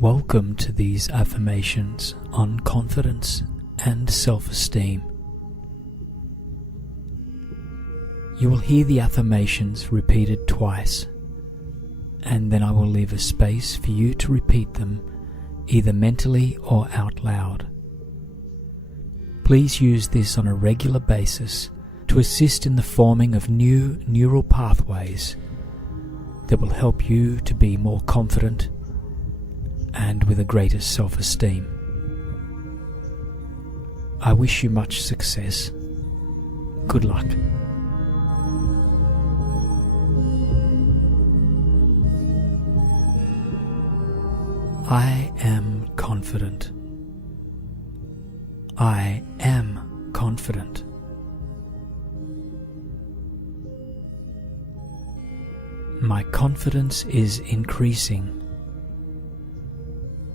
Welcome to these affirmations on confidence and self-esteem. You will hear the affirmations repeated twice, and then I will leave a space for you to repeat them either mentally or out loud. Please use this on a regular basis to assist in the forming of new neural pathways that will help you to be more confident and with a greater self-esteem. I wish you much success. Good luck. I am confident. I am confident. My confidence is increasing.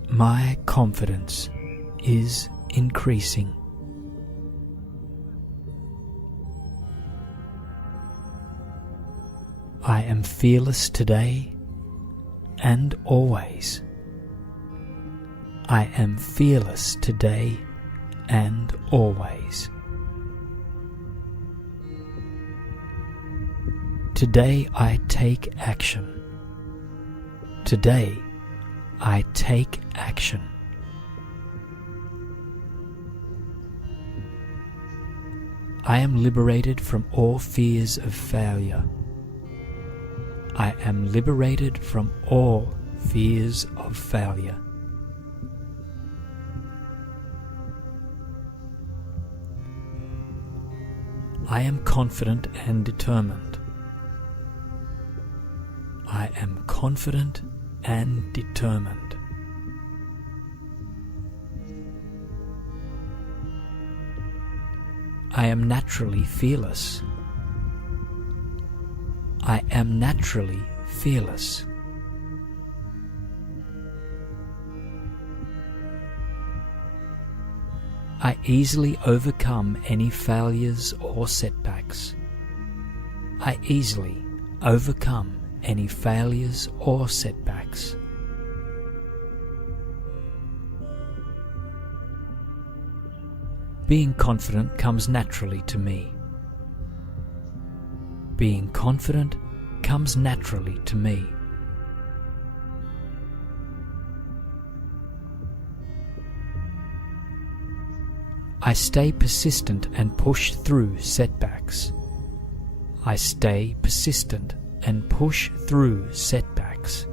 My confidence is increasing. I am fearless today and always. I am fearless today and always. Today I take action. Today I take action. I am liberated from all fears of failure. I am liberated from all fears of failure. I am confident and determined. I am confident and determined. I am naturally fearless. I am naturally fearless. I easily overcome any failures or setbacks. I easily overcome any failures or setbacks. Being confident comes naturally to me. Being confident comes naturally to me. I stay persistent and push through setbacks. I stay persistent and push through setbacks.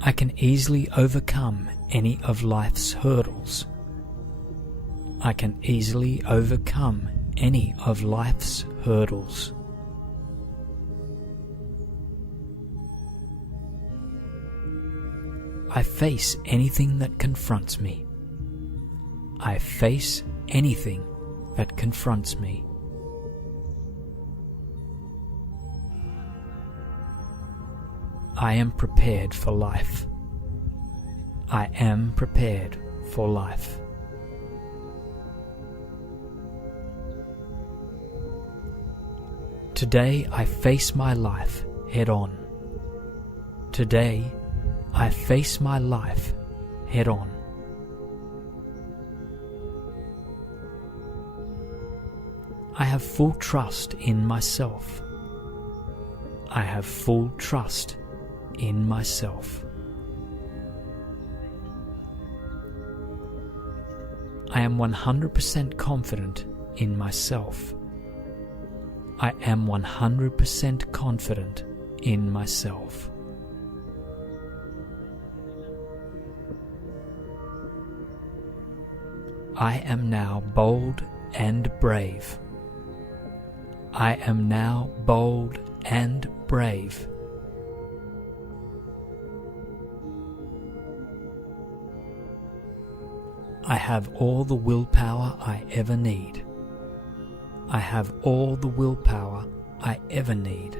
I can easily overcome any of life's hurdles. I can easily overcome any of life's hurdles. I face anything that confronts me. I face anything that confronts me. I am prepared for life. I am prepared for life. Today I face my life head on. Today I face my life head on. I have full trust in myself. I have full trust in myself. I am 100% confident in myself. I am 100% confident in myself. I am now bold and brave. I am now bold and brave. I have all the willpower I ever need. I have all the willpower I ever need.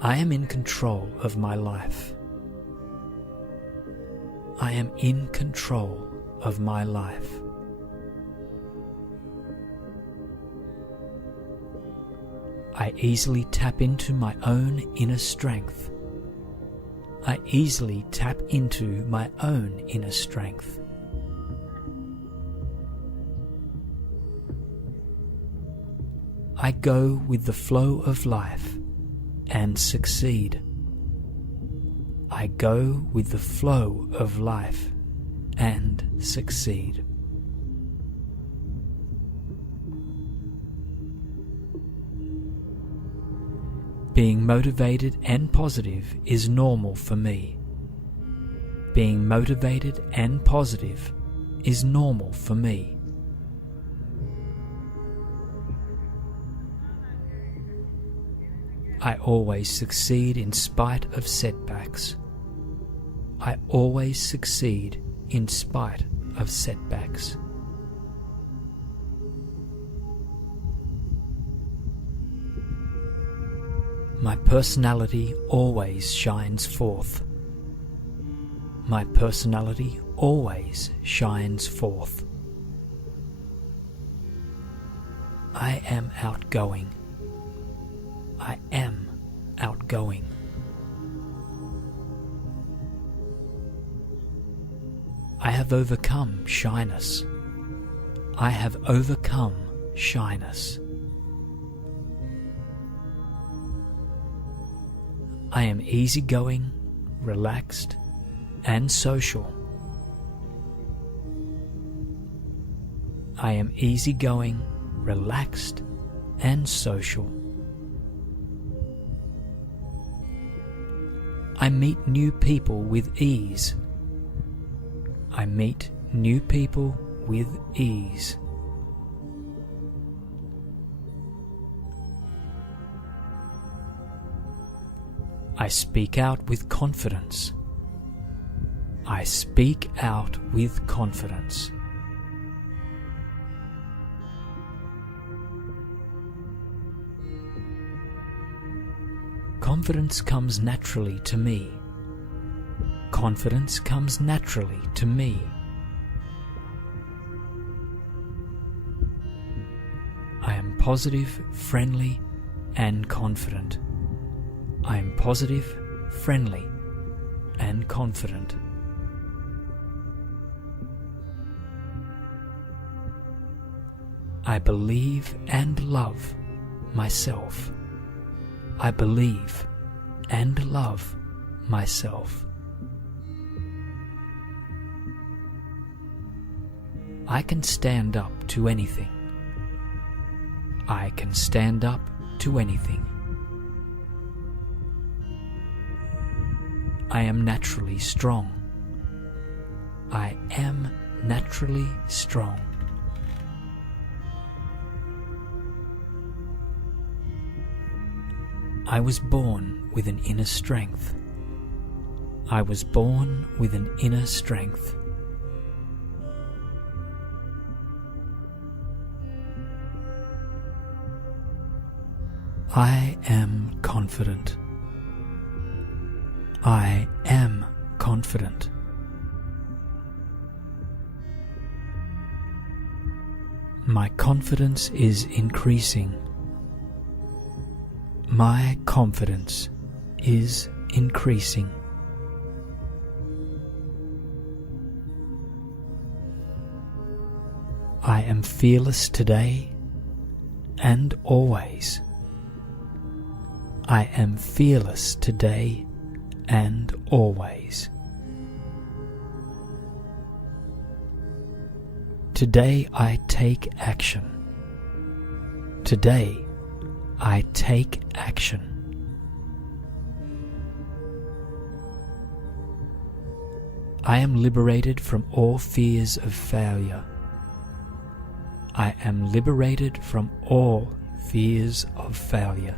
I am in control of my life. I am in control of my life. I easily tap into my own inner strength. I easily tap into my own inner strength. I go with the flow of life and succeed. I go with the flow of life and succeed. Being motivated and positive is normal for me. Being motivated and positive is normal for me. I always succeed in spite of setbacks. I always succeed in spite of setbacks. My personality always shines forth. My personality always shines forth. I am outgoing. I am outgoing. I have overcome shyness. I have overcome shyness. I am easygoing, relaxed, and social. I am easygoing, relaxed, and social. I meet new people with ease. I meet new people with ease. I speak out with confidence. I speak out with confidence. Confidence comes naturally to me. Confidence comes naturally to me. I am positive, friendly, and confident. I am positive, friendly, and confident. I believe and love myself. I believe and love myself. I can stand up to anything. I can stand up to anything. I am naturally strong. I am naturally strong. I was born with an inner strength. I was born with an inner strength. I am confident. I am confident. My confidence is increasing. My confidence is increasing. I am fearless today and always. I am fearless today and always. Today I take action. Today I take action. I am liberated from all fears of failure. I am liberated from all fears of failure.